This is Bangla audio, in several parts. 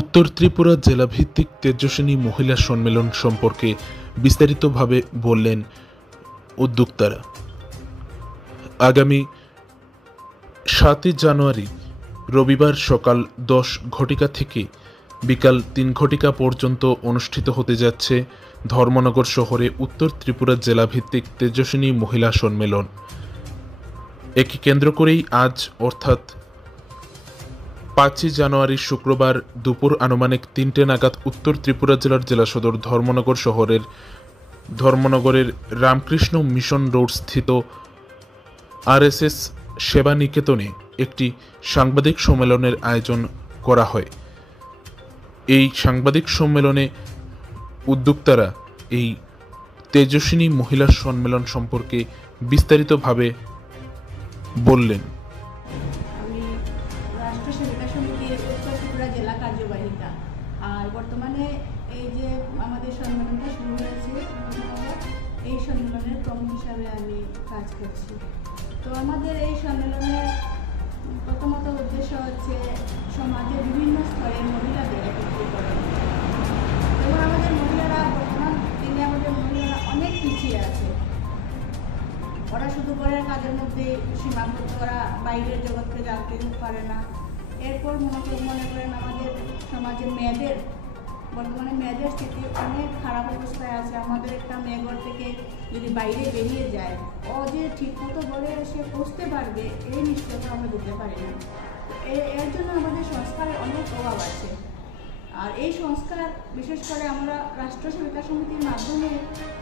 উত্তর ত্রিপুরা জেলাভিত্তিক তেজস্বিনী মহিলা সম্মেলন সম্পর্কে বিস্তারিতভাবে বললেন উদ্যোক্তারা। আগামী 7 জানুয়ারি রবিবার সকাল 10 ঘটিকা থেকে বিকাল 3 ঘটিকা পর্যন্ত অনুষ্ঠিত হতে যাচ্ছে ধর্মনগর শহরে উত্তর ত্রিপুরা জেলাভিত্তিক তেজস্বিনী মহিলা সম্মেলন। একে কেন্দ্র করেই আজ অর্থাৎ 5 জানুয়ারি শুক্রবার দুপুর আনুমানিক 3টে নাগাদ উত্তর ত্রিপুরা জেলার জেলা সদর ধর্মনগরের রামকৃষ্ণ মিশন রোড স্থিত আরএসএস সেবা নিকেতনে একটি সাংবাদিক সম্মেলনের আয়োজন করা হয়। এই সাংবাদিক সম্মেলনে উদ্যোক্তারা এই তেজস্বিনী মহিলা সম্মেলন সম্পর্কে বিস্তারিতভাবে বললেন। উত্তর ত্রিপুরা জেলা কার্যবাহিকা। আর বর্তমানে এই যে আমাদের সম্মেলনটা শুরু হয়েছে, এই সম্মেলনের প্রমুখ হিসাবে আমি কাজ করছি। তো আমাদের এই সম্মেলনের প্রথমত উদ্দেশ্য হচ্ছে সমাজের বিভিন্ন স্তরের মহিলাদের একত্রীকরণ। এবং আমাদের মহিলারা বর্তমান দিনে অনেক পিছিয়ে আছে। ওরা শুধু ঘরের কাজের মধ্যে সীমাবদ্ধ, ওরা বাইরের জগৎকে জানতে পারে না। এরপর মনে করেন আমাদের সমাজের বর্তমানে মেয়েদের স্থিতি অনেক খারাপ অবস্থায় আছে। আমাদের একটা মেয়ে ঘর থেকে যদি বাইরে বেরিয়ে যায়, ও যে ঠিকমতো বলে সে পৌঁছতে পারবে এই নিশ্চয়তা আমরা দিতে পারি না। এর জন্য আমাদের সংস্কারের অনেক অভাব আছে। আর এই সংস্কার বিশেষ করে আমরা রাষ্ট্র সেবিকা সমিতির মাধ্যমে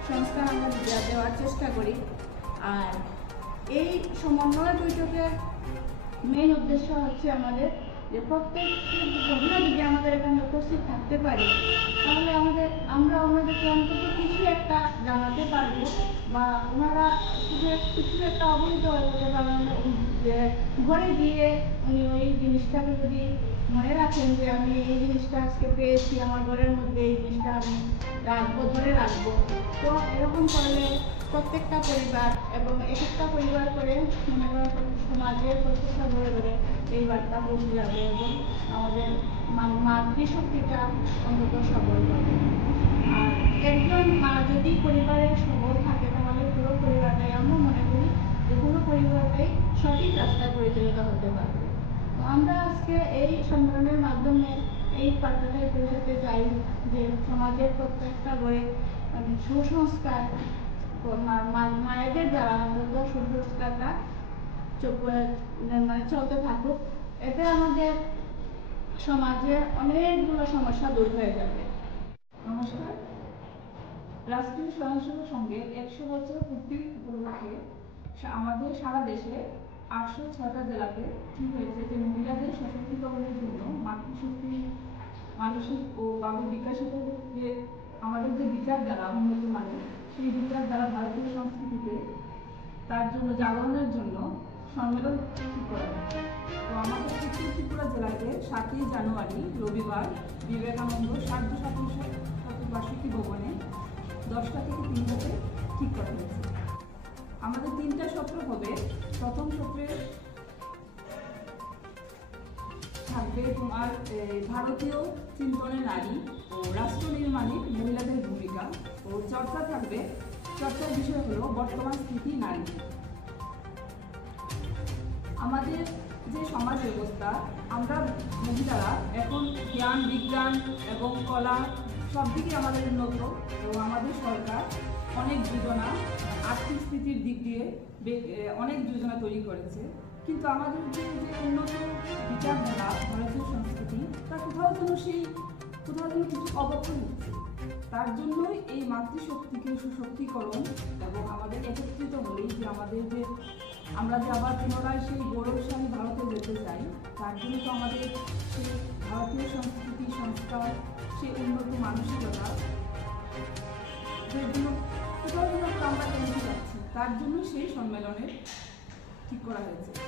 সংস্কার আমরা দেওয়ার চেষ্টা করি। আর এই সমন্বয় বৈঠকের মেইন উদ্দেশ্য হচ্ছে আমাদের যে প্রত্যেকটি মহিলা যদি আমাদের এখানে উপস্থিত থাকতে পারে, তাহলে আমরা ওনাদেরকে অন্তত কিছু একটা জানাতে পারবো, বা ওনারা কিছু একটা অবহিত হয়ে যেতে পারবেন যে ঘরে গিয়ে উনি ওই জিনিসটাকে যদি মনে রাখেন যে আমি এই জিনিসটা আজকে পেয়েছি, আমার ঘরের মধ্যে এই জিনিসটা আমি ধরে রাখবো। তো এরকম করলে প্রত্যেকটা পরিবার এবং একটা পরিবার করে সমাজের প্রত্যেকটা ধরে এই বার্তা পৌঁছে যাবে এবং আমাদের মাতৃশক্তিটা অন্তত সবল হবে। আর একজন মা যদি পরিবারের সবল থাকে, তাহলে পুরো পরিবারটাই, আমরা মনে করি যে পুরো পরিবারটাই সঠিক রাস্তায় পরিচালিত হতে পারবে। তো আমরা আজকে এই সম্মেলনের মাধ্যমে এই বার্তাটাই পৌঁছাতে চাই যে সমাজের প্রত্যেকটা ঘরে সুসংস্কার, মায়েদের দ্বারা অন্তত সুসংস্কারটা চলতে থাকুক। এতে আমাদের সমাজে অনেকগুলো সমস্যা দূর হয়ে যাবে। নমস্কার। রাষ্ট্রীয় স্বয়ংসেবক সংঘের 100 বছর পূর্তি উপলক্ষে আমাদের সারা দেশে 806টা জেলাতে ঠিক হয়েছে যে মহিলাদের সশক্তিকরণের জন্য মাতৃশক্তি, মানসিক ও বাবু বিকাশিত যে আমাদের যে বিচারধারা উন্নত মানের, সেই বিচারধারা ভারতীয় সংস্কৃতিতে তার জন্য জাগরণের জন্য সম্মেলন ঠিক করা হয়েছে। তো আমাদের উত্তর ত্রিপুরা জেলাতে 7 জানুয়ারি রবিবার বিবেকানন্দ সার্ধশতবার্ষিকী ভবনে 10টা থেকে 3টাতে ঠিক করা হয়েছে। আমাদের 3টা সত্র হবে। প্রথম সত্রে থাকবে তোমার ভারতীয় চিন্তনে নারী ও রাষ্ট্র নির্মাণে মহিলাদের ভূমিকা, ও চর্চার বিষয় হলো বর্তমান স্থিতি নারী। আমাদের যে সমাজ ব্যবস্থা, আমরা মহিলারা এখন জ্ঞান, বিজ্ঞান এবং কলা সব দিকে আমাদের উন্নত, এবং আমাদের সরকার অনেক যোজনা, আর্থিক স্থিতির দিক দিয়ে অনেক যোজনা তৈরি করেছে। কিন্তু আমাদের যে উন্নত বিচারধারা, ভারতীয় সংস্কৃতি, তা কোথাও যেন কিছু অবক্ষয় হচ্ছে। তার জন্যই এই মাতৃশক্তিকে সুশক্তিকরণ এবং আমাদের একত্রিত হলেই যে আমরা যে আবার পুনরায় সেই গৌরবশালী ভারতে যেতে চাই, তার জন্য তো আমাদের সেই ভারতীয় সংস্কৃতি, সংস্কার, সেই উন্নত মানসিকতা, যেগুলো কোথাও যেন আমরা এগিয়ে যাচ্ছি, তার জন্য সেই সম্মেলনের ঠিক করা হয়েছে।